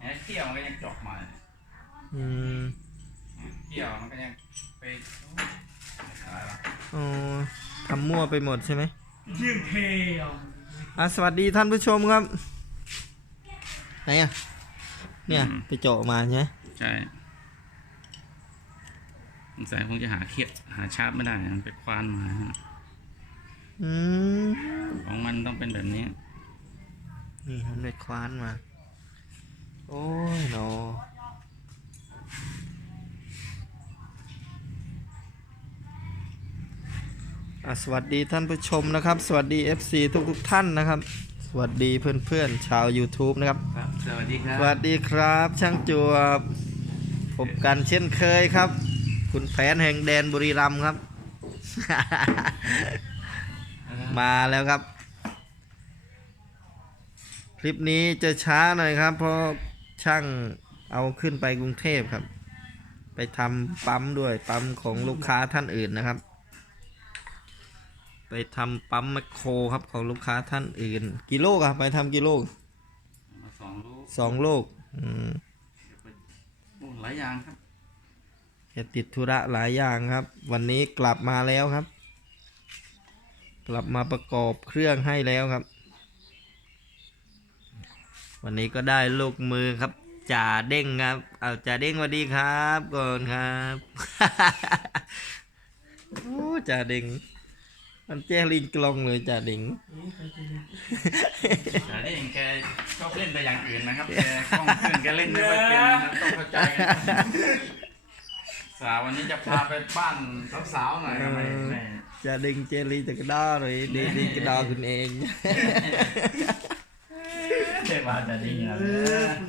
ไอ้เที่ยวมันก็ยังเจาะมาอืมเที่ยวมันก็ยังไปอะไรวะอ๋อทำมั่วไปหมดใช่ไหมยื่นเทอะอะสวัสดีท่านผู้ชมครับ ไหนอะ เนี่ยไปเจาะมาใช่ไหมใช่สงสัยคงจะหาเคียหาชาร์ปไม่ได้มันไปควานมาอืมของมันต้องเป็นแบบนี้ นี่มันไปคว้านมา โอ้ยเนออะสวัสดีท่านผู้ชมนะครับ สวัสดี FC ทุกทุกๆท่านนะครับ สวัสดีเพื่อนๆชาว YouTube นะครับ ครับ สวัสดีครับ สวัสดีครับ ช่างจวบพบกันเช่นเคยครับ คุณแผนแห่งแดนบุรีรัมย์ครับ มาแล้วครับ คลิปนี้จะช้าหน่อยครับ เพราะ ช่างเอาขึ้นไปกรุงเทพครับ ไปทำปั๊มด้วยปั๊มของลูกค้าท่านอื่นนะครับ ไปทำปั๊มแมคโครครับของลูกค้าท่านอื่นกี่โลกอะไปทำกี่โลกมาสองลูกสองโลกอืมโอ้หลายอย่างครับแกติดธุระหลายอย่างครับ วันนี้กลับมาแล้วครับ กลับมาประกอบเครื่องให้แล้วครับ วันนี้ก็ได้ลูกมือครับจ่าเด้งครับ เอาจ่าเด้งสวัสดีครับก่อนครับโอ้จ่าเด้งมันแจ้ลิงกลองเลยจ่าเด้งแต่ที่เองแกชอบเล่นแต่อย่างอื่นนะครับแกกล้องขึ้นแกเล่นไม่ค่อยเป็นนะครับต้องเข้าใจกันสาววันนี้จะพาไปบ้านสาวๆหน่อยครับไม่ไม่จ่าเด้งเจลีจะกระดอเลยดีดีกระดอคุณเองใช่ว่าจะดีนะ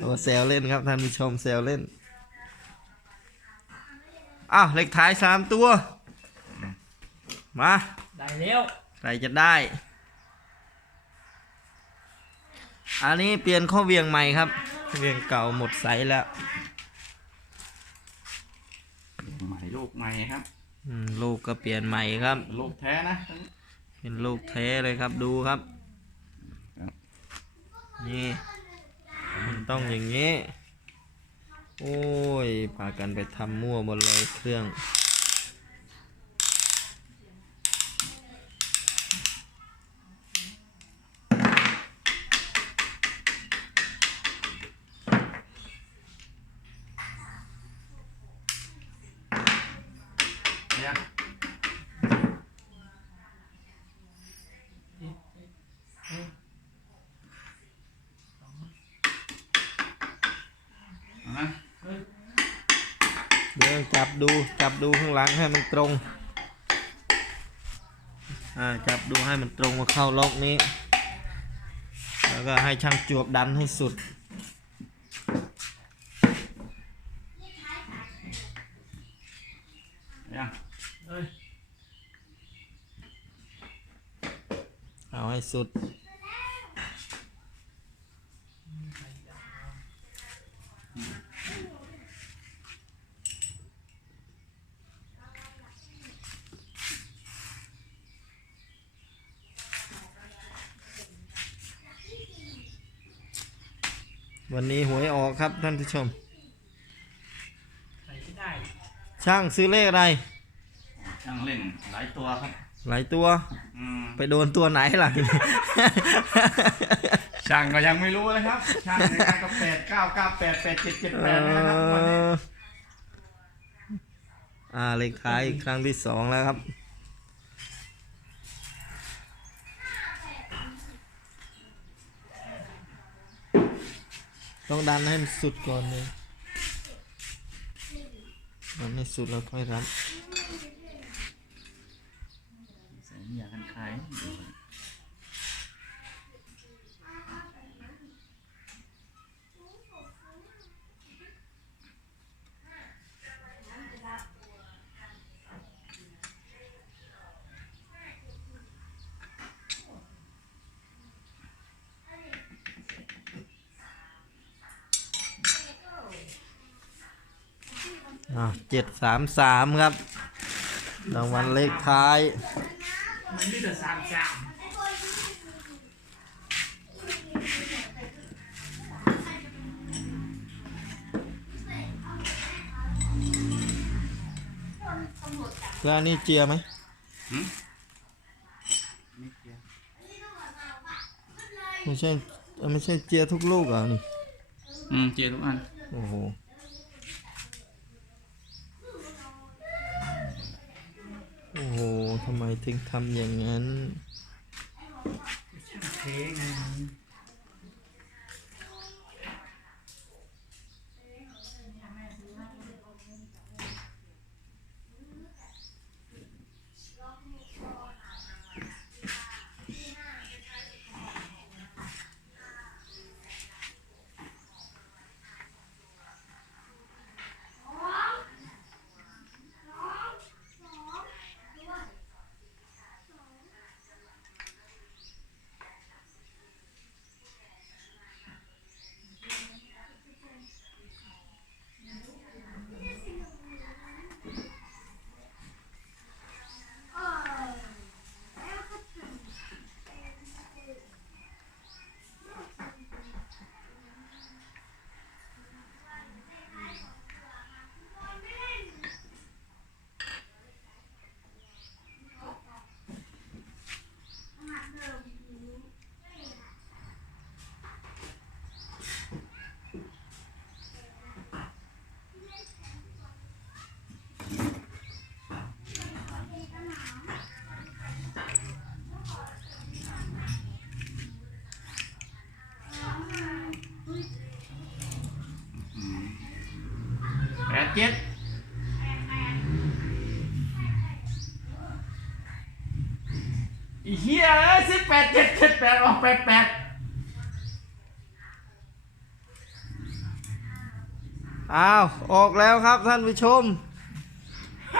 โอ้แซวเล่นครับท่านผู้ชมแซวเล่น อ้าวเลขท้ายสามตัว มา ได้แล้วใครจะได้ อันนี้เปลี่ยนข้อเวียงใหม่ครับ เวียงเก่าหมดไซส์แล้วใหม่ลูกใหม่ครับอืมลูกก็เปลี่ยนใหม่ครับ ลูกแท้นะ เป็นลูกแท้เลยครับดูครับครับ นี่มันต้องอย่างนี้ โอ้ยพากันไปทำมั่วหมดเลยเครื่อง จับดูจับดูข้างหลังให้มันตรงอ่าจับดูให้มันตรงมาเข้าล็อกนี้ แล้วก็ให้ช่างจวบดันให้สุดเนี่ยเอ้ยเอาให้สุด วันนี้หวยออกครับท่านผู้ชมใส่ไม่ได้ช่างซื้อเลขอะไร ช่างเล่นหลายตัวครับ หลายตัว อืมไปโดนตัวไหนล่ะ ช่างก็ยังไม่รู้เลยครับ ช่างในการก็แปดเก้าเก้าแปดแปดเจ็ดเจ็ดเอแปดนะครับวันนี้ออ่าเลขท้ายอีกครั้งที่สองแล้วครับ ต้องดันให้มันสุดก่อนเลยดันให้สุดแล้วค่อยรัดใส่ยากันคาย เจ็ดสามสามครับรางวัลเลขท้ายแแล้วนี่เจียไหมไม่ใช่ไม่ใช่เจียทุกลูกอะนี่ อืม เจียทุกอัน โอ้โห ทำไมถึงทำอย่างนั้น เทไง เจ็ดอีเฮียสิบแปดเจ็ดเจ็ดแปดออกแปดแปดอ้าว ออกแล้วครับท่านผู้ชม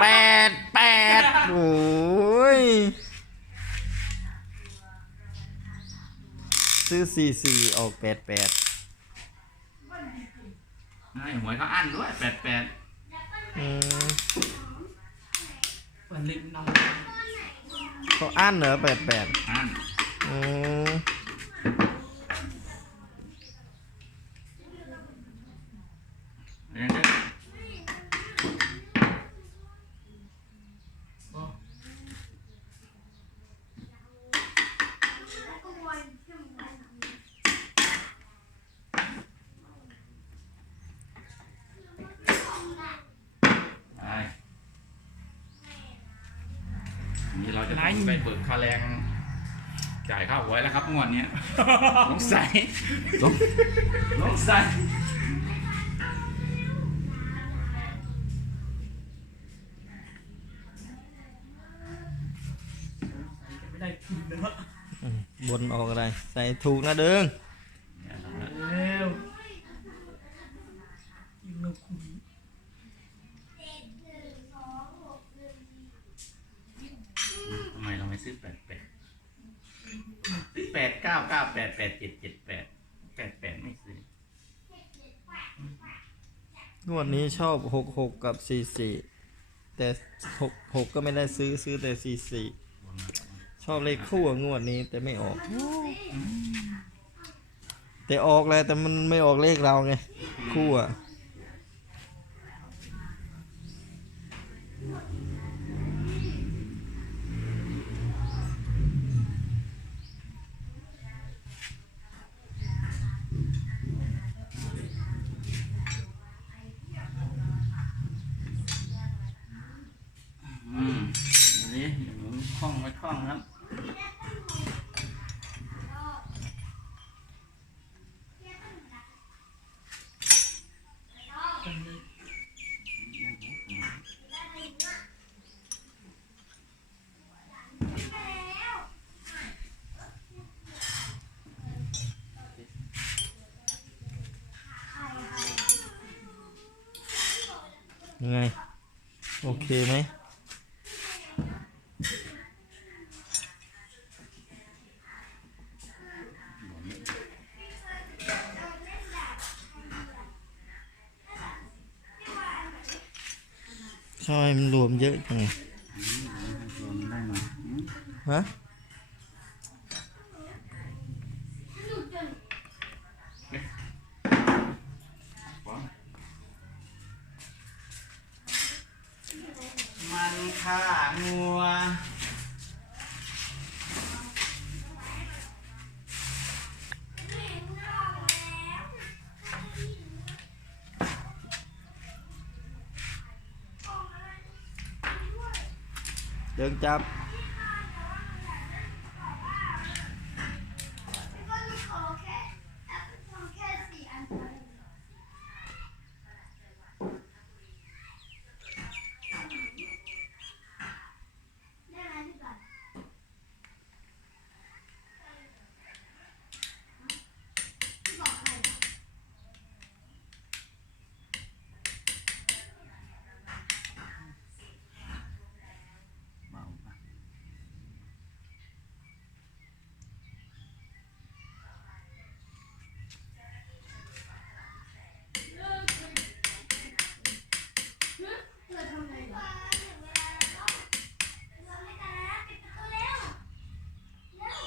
แปดแปดโอ้ย ซื้อสี่สี่ออกแปดแปดไอ้หวยเขาอั้นด้วยแปดแปด อืมวันลิ้นน้องเขาอั้นเหรอแปดแปด อั้นอืม เดี๋ยวเดี๋ยว ไปนี่เราจะต้อง ไปเบิกค่าแรง จ่ายค่าหวยแล้วครับงวดเนี้ยสงสัยสงสงสัยไม่ได้กินเนื้อบนออกอะไร ใส่ถูกนะเดิง เร็วยิงนกคุย ทำไมเราไม่ซื้อแปดแปดซื้อแปด เก้าแปดแปดเจ็ดเจ็ดแปดแปดแปดไม่ซื้องวดนี้ชอบหกหกกับสี่สี่แต่หกหกก็ไม่ได้ซื้อซื้อแต่สี่สี่ชอบเลขคู่งวดนี้แต่ไม่ออก แต่ออกแล้วแต่มันไม่ออกเลขเราไงคู่อะ อืมอันนี้หมุนค ล่องไว้คล่องครับยังไง โอเคไหม ทำไมมันรวมเยอะจังรวมได้ไหมอืมฮะ ฟ้อง มันค่า จิงจับ พี่ก็มีขอแค่แอปขอแค่สี่อันพอได้ไหมพี่ก่อนพี่บอกอะไรนะ เบาไป เพื่อทำไงวะเวลาเราเราไม่กันแล้วปิดประตูเร็วเร็ว บอล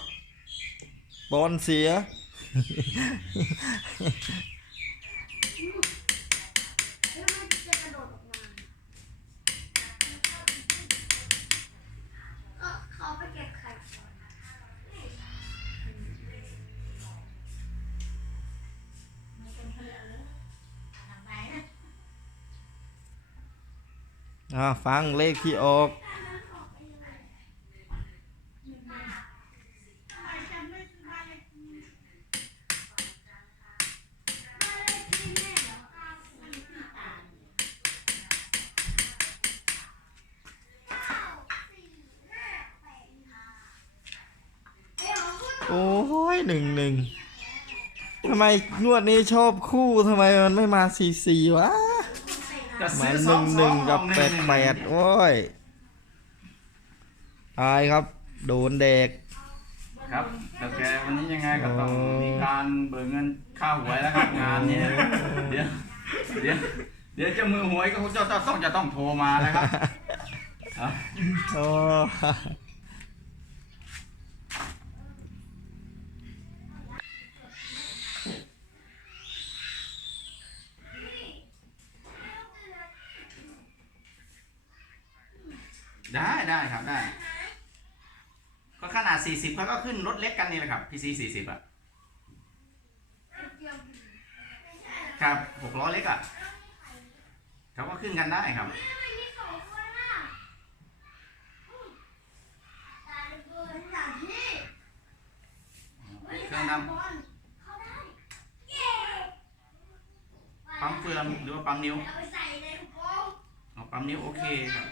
เสีย แล้วมันจะกระโดดออกมาก็เขาไปเก็บไข่ก่อนมันเป็นเพื่อนเลย ทำไมนะอ่าฟังเลขที่ออก ยหนึ่งหนึ่งทำไมงวดนี้ชอบคู่ทำไมมันไม่มาสี่สี่วะจะมาซื้อหสอนึ่งงสหอนึ่งงกับแปดแปดโอ้ยตายครับ โดนแดก ครับแต่แกวันนี้ยังไงก็ต้องมีการเบิกเงินค่าหวยแล้วครับงานนี้เดี๋ยวเดี๋ยวเดี๋ยวเจ้ามือหวยก็จะต้องต้องจะต้องโทรมานะครับอะโอ้ ได้ได้ครับได้ ก็ขนาด40เขาก็ขึ้นรถเล็กกันนี่แหละครับพีซี40อะครับหกล้อเล็กอะเขาก็ขึ้นกันได้ครับเครื่องดำปั๊มเฟืองหรือว่าปั๊มนิ้วปั๊มนิ้วโอเคครับ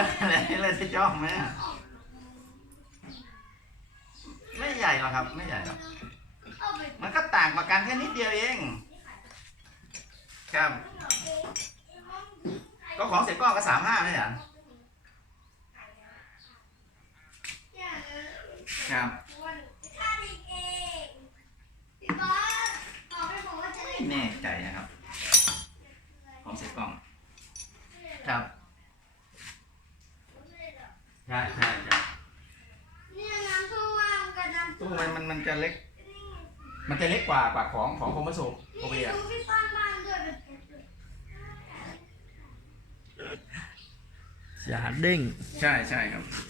อยู่กับพี่เลยอะไรเลยที่จ้องไหมอะไม่ใหญ่หรอกครับ ไม่ใหญ่หรอกมันก็ต่างกว่ากันแค่นิดเดียวเอง ครับ ก็ของเสียกล้องก็สามห้าไม่ใช่เหรอครับไม่แน่ใจนะครับ ของเสียกล้อง ครับใช่ใช่ใช่ตู้มันมันมัน จะเล็ก มันจะเล็กกว่ากว่าของของโคมัสุโอเบียพี่ป้านบ้านด้วยเป็นเพชรด้วยอย่าเด้ง ใช่ใช่ครับเ